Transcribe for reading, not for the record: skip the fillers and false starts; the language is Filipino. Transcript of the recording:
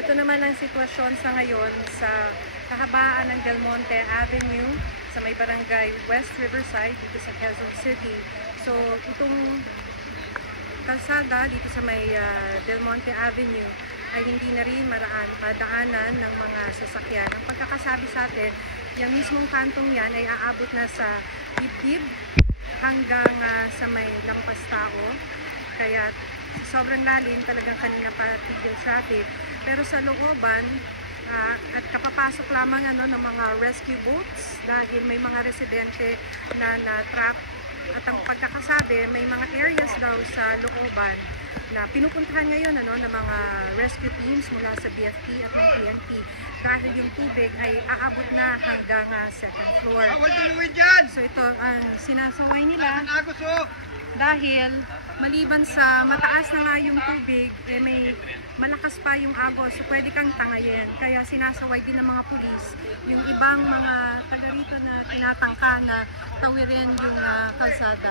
Ito naman ang sitwasyon sa ngayon sa kahabaan ng Del Monte Avenue sa may barangay West Riverside dito sa Quezon City. So itong kalsada dito sa may Del Monte Avenue ay hindi na rin madaanan ng mga sasakyan. Ang pagkakasabi sa atin, yung mismong kantong yan ay aabot na sa Dibdib hanggang sa may Lampas Tao. Kaya sobrang lalim, talagang kanina pa tigil traffic. Pero sa looban, at kapapasok lamang ng mga rescue boats dahil may mga residente na na-trap. At ang pagkakasabi, may mga areas daw sa looban na pinupuntahan ngayon ng mga rescue teams mula sa BFP at ng PNP dahil yung tubig ay aabot na hanggang second floor. So ito ang sinasaway nila dahil maliban sa mataas na nga yung tubig, may malakas pa yung agos, so pwede kang tangayin. Kaya sinasaway din ng mga pulis yung ibang mga taga rito na tinatangka na tawirin yung kalsada.